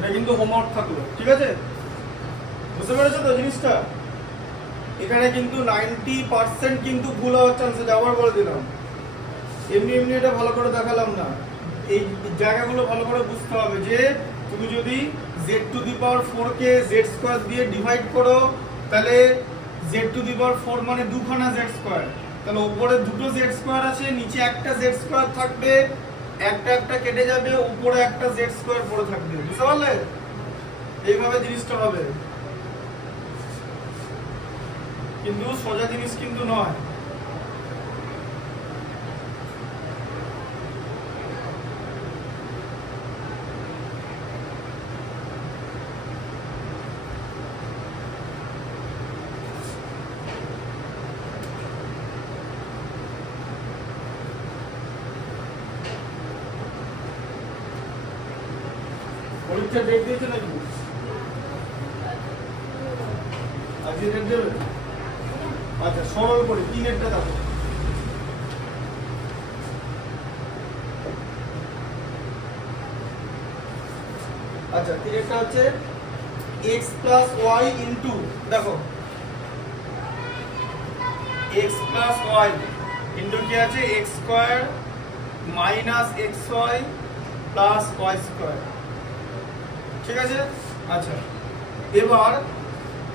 এটা কিন্তু হোমওয়ার্ক থাকলো, ঠিক আছে? বুঝতে পেরেছো তো জিনিসটা? এখানে কিন্তু 90% কিন্তু ভুল হওয়ার চান্স আছে, আবার বলে দিলাম। এমনি এমনি এটা ভালো করে দেখালাম না, এই জায়গাগুলো ভালো করে বুঝতে হবে যে তুমি যদি z⁴ কে z² দিয়ে ডিভাইড করো, তাহলে z⁴ মানে দুখানা z², তাহলে উপরে দুটো z² আছে, নিচে একটা z² থাকবে, একটা একটা কেটে যাবে, উপরে একটা z² পড়ে থাকবে। বুঝতে পারলে? এইভাবে জিনিসটা হবে, কিন্তু সোজা জিনিস কিন্তু নয়। পরীক্ষা ডেট দিয়েছে নাকি? আজকে ডেট দেবে? আচ্ছা, সরল করে 3-এরটা দেখো। আচ্ছা, 3-এরটা হচ্ছে x plus y into, দেখো x plus y into কি আছে, x² minus xy plus y², ঠিক আছে? আচ্ছা, এবার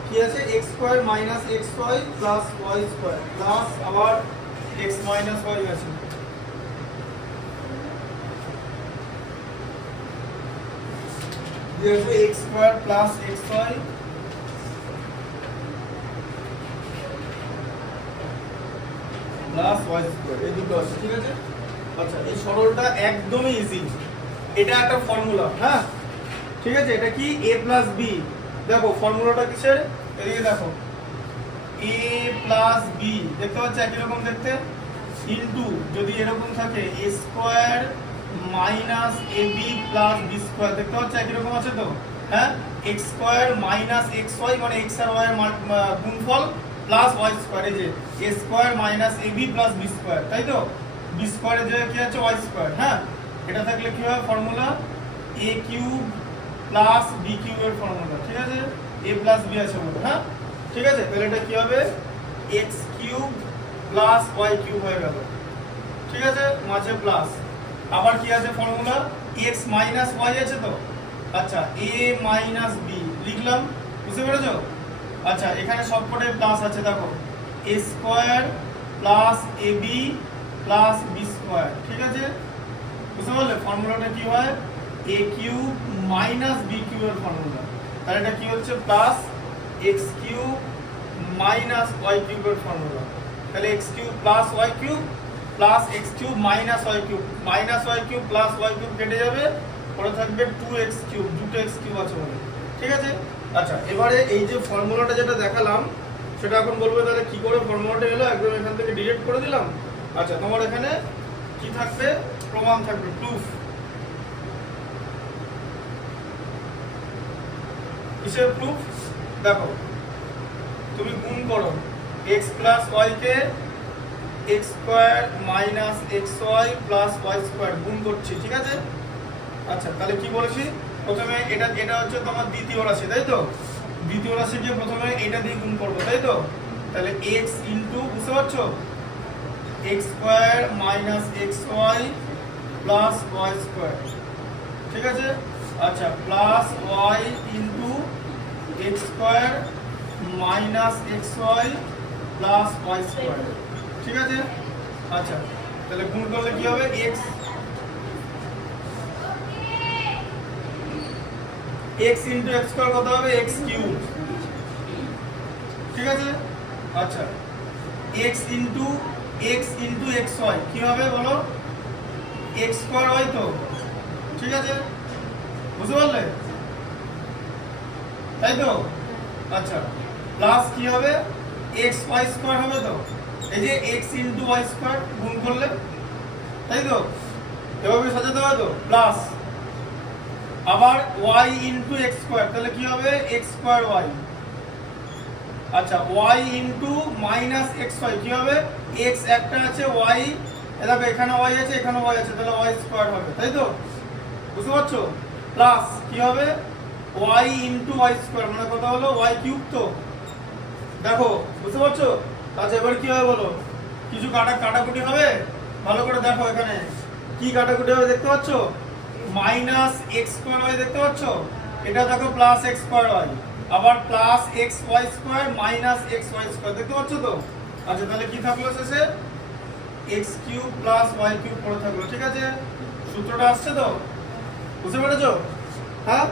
কি আছে, x² minus xy plus y² plus আবার x minus y আছে, দিয়ে আছে x² plus xy plus y², এই দুটো আছে, ঠিক আছে? আচ্ছা, এই সরলটা একদমই ইজি, এটা একটা ফর্মুলা, হ্যাঁ ঠিক আছে? এটা কি a প্লাস b, দেখো ফর্মুলাটা কিসের, এদিকে দেখো, a প্লাস b দেখতে পাচ্ছ একই রকম দেখতে, ইনটু যদি এরকম থাকে a square minus ab plus b square, দেখতে পাচ্ছ একই রকম আছে তো, হ্যাঁ? x স্কয়ার মাইনাস xy মানে x আর y এর গুণফল প্লাস y স্কয়ার, এই যে a square minus ab plus b square, তাই তো? b স্কয়ারের জায়গায় কি আছে, y স্কয়ার, হ্যাঁ? এটা থাকলে কি হয় formula, a cube plus b cube এর ফর্মুলা, ঠিক আছে? a প্লাস b আছে বলে, হ্যাঁ ঠিক আছে? তাহলে এটা কি হবে, x cube plus y cube হয়ে গেল, ঠিক আছে? মাঝে প্লাস, আবার কি আছে ফর্মুলা, x মাইনাস y আছে তো, আচ্ছা a মাইনাস b লিখলাম, বুঝতে পেরেছো? আচ্ছা, এখানে সবকটাই প্লাস আছে, দেখো a square plus ab plus b square, ঠিক আছে? বুঝতে পারলে ফর্মুলাটা কি হয়, a cube minus b cube এর ফর্মুলা, তাহলে এটা কি হচ্ছে, plus x cube minus y cube এর ফর্মুলা, তাহলে x cube plus y cube plus x cube minus y cube, minus y cube plus y cube কেটে যাবে, পরে থাকবে 2x কিউব, দুটো x কিউব আছে বলে, ঠিক আছে? আচ্ছা, এবারে এই যে ফর্মুলাটা যেটা দেখালাম সেটা এখন বলবে তাহলে কি করে ফর্মুলাটা এলো, একদম এখান থেকে ডিলিট করে দিলাম। আচ্ছা, তোমার এখানে কি থাকবে, প্রমাণ থাকবে, প্রুফ। কিসের প্রুফ, দেখো তুমি গুণ করো x প্লাস y কে x square minus xy plus y² গুণ করছি, ঠিক আছে? আচ্ছা, তাহলে কি বলেছি, প্রথমে এটা হচ্ছে তোমার দ্বিতীয় রাশি, তাই তো? দ্বিতীয় রাশিকে প্রথমে এটা দিয়ে গুণ করবো, তাই তো? তাহলে x ইনটু, বুঝতে পারছো, x square minus xy plus y², ঠিক আছে? আচ্ছা, plus y into x square minus xy plus y², ঠিক আছে? আচ্ছা, তাহলে গুণ করলে কি হবে, x ইনটু x স্কয়ার কত হবে, x কিউব, ঠিক আছে? আচ্ছা, x ইনটু xy কি হবে বলো, x স্কয়ার হয় তো, ঠিক আছে? বুঝতে পারলে, তাই তো? আচ্ছা, প্লাস কি হবে, xy² হবে তো, এই যে x ইনটু y² গুণ করলে, তাই তো? এভাবে সাজাতে হবে তো, প্লাস আবার y ইনটু x², তাহলে কি হবে, x² y। আচ্ছা, y ইনটু মাইনাস xy কি হবে, x একটা আছে, y দেখো এখানে y আছে, এখানে y আছে, তাহলে y² হবে, তাই তো? বুঝতে পারছো? প্লাস কি হবে, y ইন্টু ওয়াই স্কোয়ার মানে কত হলো y কিউব। তো দেখো বুঝতে পারছো? আচ্ছা এবার কি হবে বলো, কিছু কাটাকুটি হবে, ভালো করে দেখো এখানে কি কাটাকুটি হবে দেখতে পাচ্ছ, মাইনাস এক্স স্কোয়ার ওয়াই দেখতে পাচ্ছ, এটা দেখো প্লাস এক্স স্কোয়ার ওয়াই, আবার plus X Y square minus X Y square দেখতে পাচ্ছ তো। আচ্ছা তাহলে কি থাকলো শেষে, X cube plus Y cube পড়ে থাকলো। ঠিক আছে, সূত্রটা আসছে তো, বুঝতে পেরেছো? হ্যাঁ,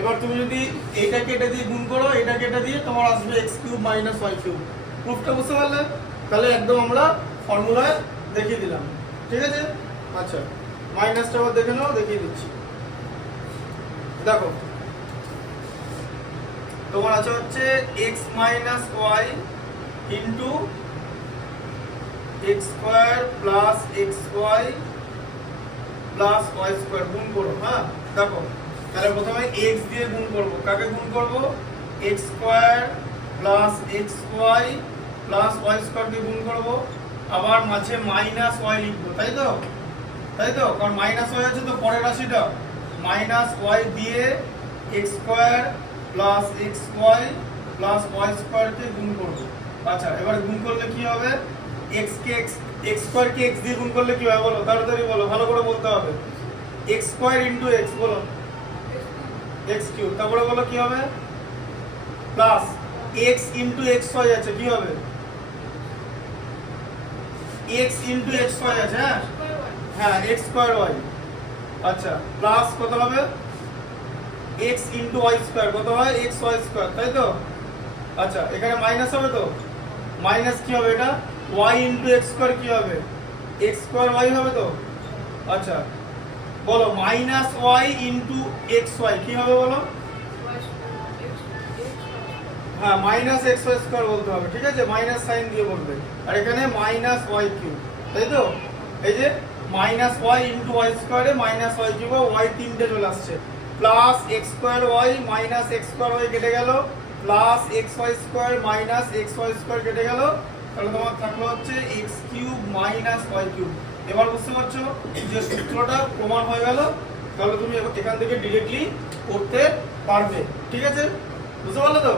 এবার তুমি যদি এইটাকে এটা দিয়ে গুণ করো, এটাকে এটা দিয়ে, তোমার আসবে X cube minus Y cube. প্রুফটা বুঝতে পারলে? তাহলে একদম আমরা ফর্মুলায় দেখিয়ে দিলাম। ঠিক আছে, আচ্ছা মাইনাসটা আবার দেখে নাও, দেখিয়ে দিচ্ছি। দেখো তোমার আছে হচ্ছে X minus Y into X square plus X Y plus Y square গুণ করো। হ্যাঁ দেখো, তাহলে প্রথমে এক্স দিয়ে গুণ করব, কাকে গুণ করব, X square plus X Y plus Y square দিয়ে গুণ করব, আবার মাঝে মাইনাস ওয়াই লিখবো, তাই তো? তাই তো, কারণ মাইনাস ওয়াই আছে তো পরের রাশিটা, মাইনাস ওয়াই দিয়ে X square plus X Y plus Y স্কোয়ারকে গুণ করব। আচ্ছা এবার গুণ করলে কি হবে, এক্স কে এক্স স্কোয়ার কে এক্স দিয়ে গুণ করলে কি হবে বলো, তাড়াতাড়ি বলো, ভালো করে বলতে হবে। এক্স স্কোয়ার ইন্টু এক্স, বলো এক্স কিউব, তারপরে বলো কি হবে, plus X into X Y আছে, কি হবে, এক্স ইন্টু এক্স ওয়াই আছে, হ্যাঁ হ্যাঁ এক্স স্কোয়ার ওয়াই। আচ্ছা প্লাস কত হবে, এক্স ইন্টু ওয়াই স্কোয়ার কত হয়, এক্স ওয়াই স্কোয়ার, তাই তো? আচ্ছা এখানে মাইনাস হবে তো, মাইনাস কি হবে এটা, ওয়াই ইন্টু এক্স স্কোয়ার কি হবে, এক্স স্কোয়ার ওয়াই হবে তো। আচ্ছা বলো minus Y into X Y কি হবে বলো, হ্যাঁ মাইনাস এক্স ওয়াই স্কোয়ার বলতে হবে। ঠিক আছে, মাইনাস সাইন দিয়ে বলবে, আর এখানে মাইনাস ওয়াই কিউব, তাই তো? এই যে মাইনাস ওয়াই ইন্টু ওয়াই স্কোয়ারে মাইনাস ওয়াই কিউব, ওয়াই তিনটে চলে আসছে, plus X square Y minus X square Y কেটে গেল, plus X Y square minus X Y square কেটে গেল, তাহলে তোমার থাকলো হচ্ছে X cube minus Y cube. এবার বুঝতে পারছো যে সূত্রটা প্রমাণ হয়ে গেল, তাহলে তুমি এখান থেকে ডিরেক্টলি করতে পারবে। ঠিক আছে, বুঝতে পারলে তো?